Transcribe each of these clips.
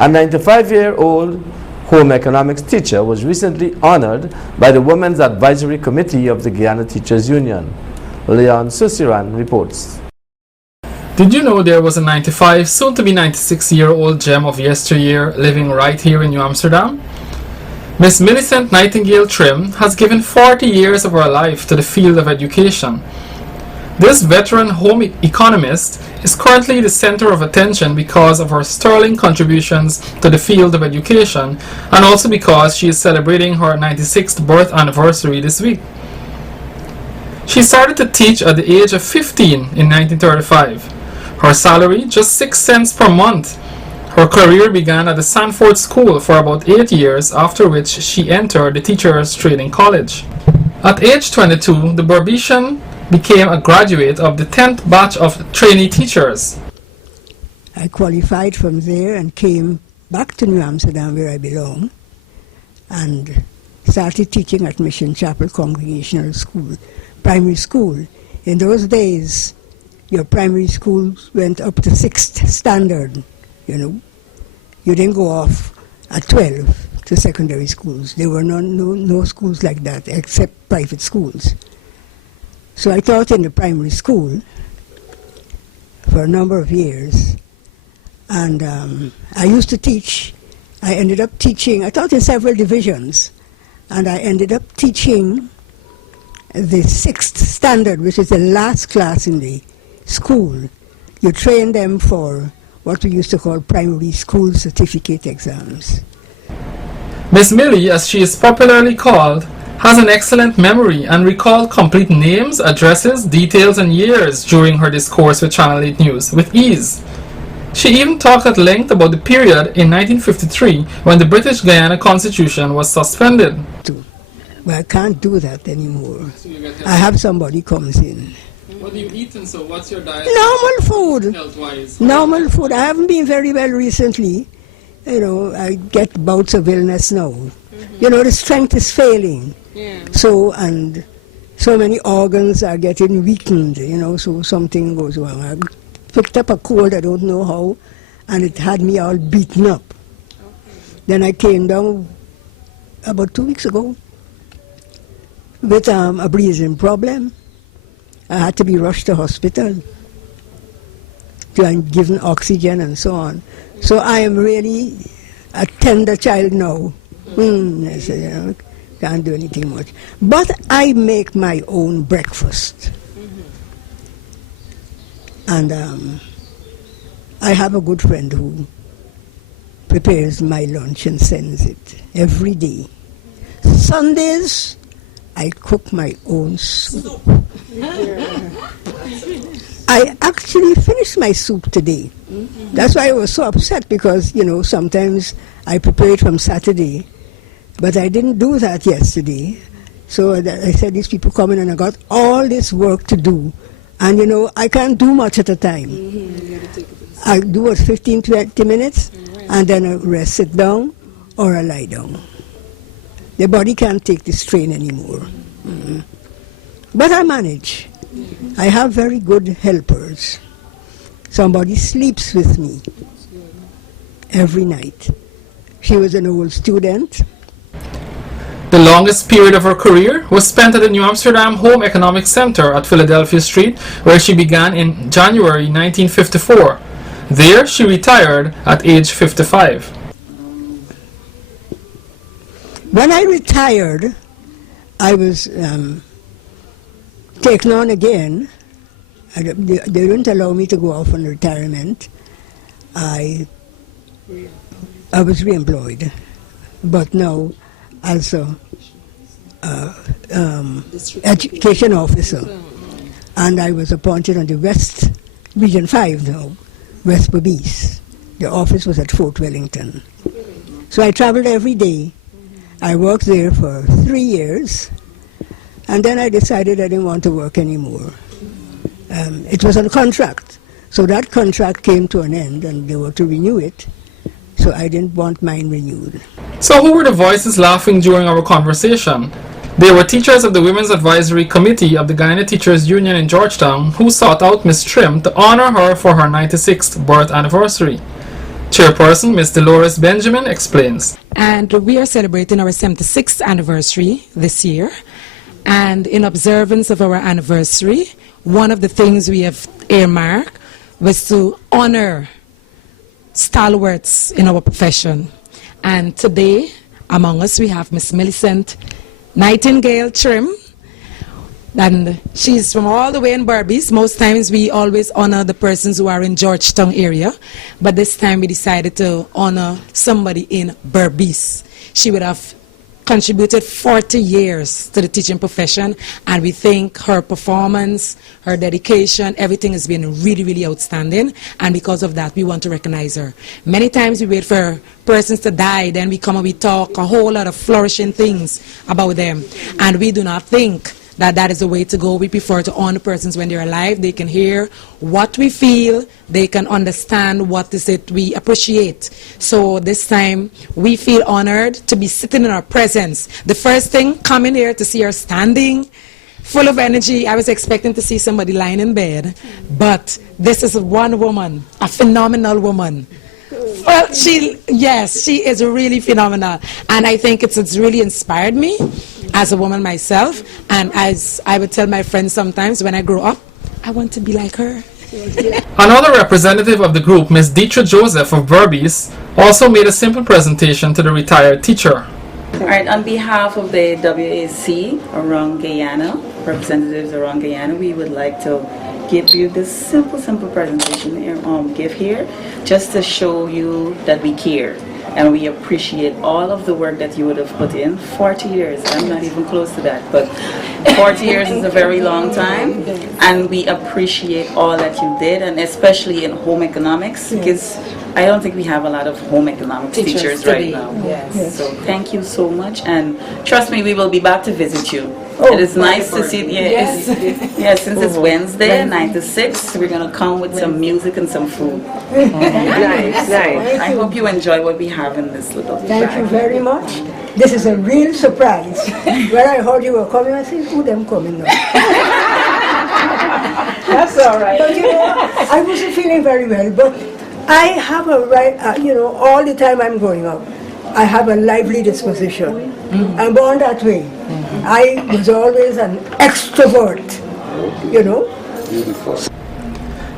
A 95-year-old home economics teacher was recently honored by the Women's Advisory Committee of the Guyana Teachers Union. Leon Susiran reports. Did you know there was a 95, soon-to-be 96-year-old gem of yesteryear living right here in New Amsterdam? Miss Millicent Nightingale Trim has given 40 years of her life to the field of education. This veteran home economist is currently the center of attention because of her sterling contributions to the field of education and also because she is celebrating her 96th birth anniversary this week. She started to teach at the age of 15 in 1935. Her salary, just 6 cents per month. Her career began at the Sanford School for about 8 years, after which she entered the Teachers Training College. At age 22, the Burbetian became a graduate of the 10th batch of trainee teachers. I qualified from there and came back to New Amsterdam, where I belong, and started teaching at Mission Chapel Congregational School, primary school. In those days, your primary schools went up to 6th standard, you know. You didn't go off at 12 to secondary schools. There were no schools like that, except private schools. So I taught in the primary school for a number of years, and I used to teach. I ended up teaching, I taught in several divisions, and I ended up teaching the 6th standard, which is the last class in the school. You train them for what we used to call primary school certificate exams. Miss Millie, as she is popularly called, has an excellent memory and recalled complete names, addresses, details, and years during her discourse with Channel 8 News with ease. She even talked at length about the period in 1953 when the British Guyana Constitution was suspended. Well, I can't do that anymore. So I have somebody comes in. What do you eat, and so what's your diet? Normal food. Health-wise? Normal food. I haven't been very well recently. You know, I get bouts of illness now. You know, the strength is failing. Yeah. So, and so many organs are getting weakened, you know, so something goes wrong. I picked up a cold, I don't know how, and it had me all beaten up. Okay. Then I came down about 2 weeks ago with a breathing problem. I had to be rushed to hospital and given oxygen and so on. So I am really a tender child now. I say, you know, can't do anything much. But I make my own breakfast. And I have a good friend who prepares my lunch and sends it every day. Sundays, I cook my own soup. I actually finished my soup today. That's why I was so upset, because, you know, sometimes I prepare it from Saturday, but I didn't do that yesterday. So I said, these people come in and I got all this work to do. And, you know, I can't do much at a time. I do what, 15, 20 minutes, and then I rest, sit down, or I lie down. The body can't take the strain anymore. But I manage. I have very good helpers. Somebody sleeps with me every night. She was an old student. The longest period of her career was spent at the New Amsterdam Home Economics Center at Philadelphia Street, where she began in January 1954. There, she retired at age 55. When I retired, I was taken on again. They didn't allow me to go off on retirement. I was re-employed, but now as a education officer, and I was appointed on the West Region 5 now, West Berbice. The office was at Fort Wellington. So I traveled every day. I worked there for 3 years, and then I decided I didn't want to work anymore. It was on a contract, so that contract came to an end, and they were to renew it, so I didn't want mine renewed. So who were the voices laughing during our conversation? They were teachers of the Women's Advisory Committee of the Guyana Teachers Union in Georgetown, who sought out Miss Trim to honor her for her 96th birth anniversary. chairperson, Ms. Dolores Benjamin, explains. And we are celebrating our 76th anniversary this year. And in observance of our anniversary, one of the things we have earmarked was to honor stalwarts in our profession. And today, among us, we have Miss Millicent Nightingale Trim. And she's from all the way in Berbice. Most times we always honor the persons who are in Georgetown area. But this time we decided to honor somebody in Berbice. She would have contributed 40 years to the teaching profession, and we think her performance, her dedication, everything has been really, really outstanding, and because of that we want to recognize her. Many times we wait for persons to die, then we come and we talk a whole lot of flourishing things about them, and we do not think that that is the way to go. We prefer to honor persons when they're alive. They can hear what we feel, they can understand what is it we appreciate. So this time we feel honored to be sitting in our presence. The first thing, coming here to see her standing, full of energy. I was expecting to see somebody lying in bed, but this is one woman, a phenomenal woman. Well, she is really phenomenal, and I think it's really inspired me as a woman myself, and as I would tell my friends sometimes, when I grow up, I want to be like her. Another representative of the group, Ms. Deetra Joseph of Berbice, also made a simple presentation to the retired teacher. All right, on behalf of the WAC around Guyana, representatives around Guyana, we would like to give you this simple presentation here, just to show you that we care and we appreciate all of the work that you would have put in. 40 years, I'm not even close to that, but 40 years is a very long time, and we appreciate all that you did, and especially in home economics, because I don't think we have a lot of home economics teachers right now. Yes. So thank you so much, and trust me, we will be back to visit you. It is nice to see you. Yes, since it's Wednesday, 9 to 6, we're going to come with some music and some food. Nice. I hope you enjoy what we have in this little Thank you very much. This is a real surprise. When I heard you were coming, I said, who them coming now? That's all right. But I wasn't feeling very well, but I have a right, all the time I'm growing up, I have a lively disposition. I'm born that way. I was always an extrovert,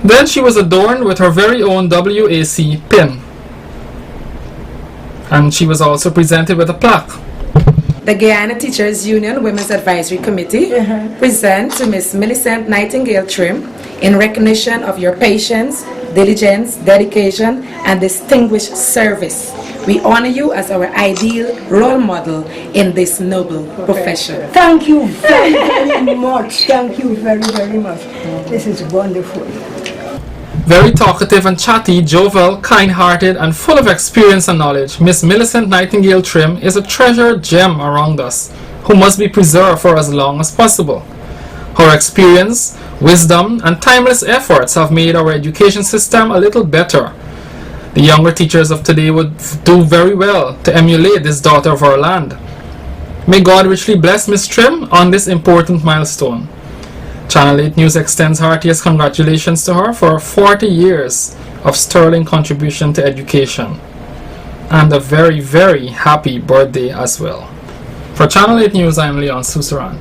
Then she was adorned with her very own WAC pin, and she was also presented with a plaque. The Guyana Teachers Union Women's Advisory Committee presents to Ms. Millicent Nightingale Trim in recognition of your patience, diligence, dedication, and distinguished service. We honor you as our ideal role model in this noble profession. Thank you very, very much. Thank you very, very much. This is wonderful. Very talkative and chatty, jovial, kind-hearted, and full of experience and knowledge, Miss Millicent Nightingale Trim is a treasured gem around us, who must be preserved for as long as possible. Her experience, wisdom, and timeless efforts have made our education system a little better. The younger teachers of today would do very well to emulate this daughter of our land. May God richly bless Miss Trim on this important milestone. Channel 8 News extends heartiest congratulations to her for 40 years of sterling contribution to education. And a very, very happy birthday as well. For Channel 8 News, I am Leon Susaran.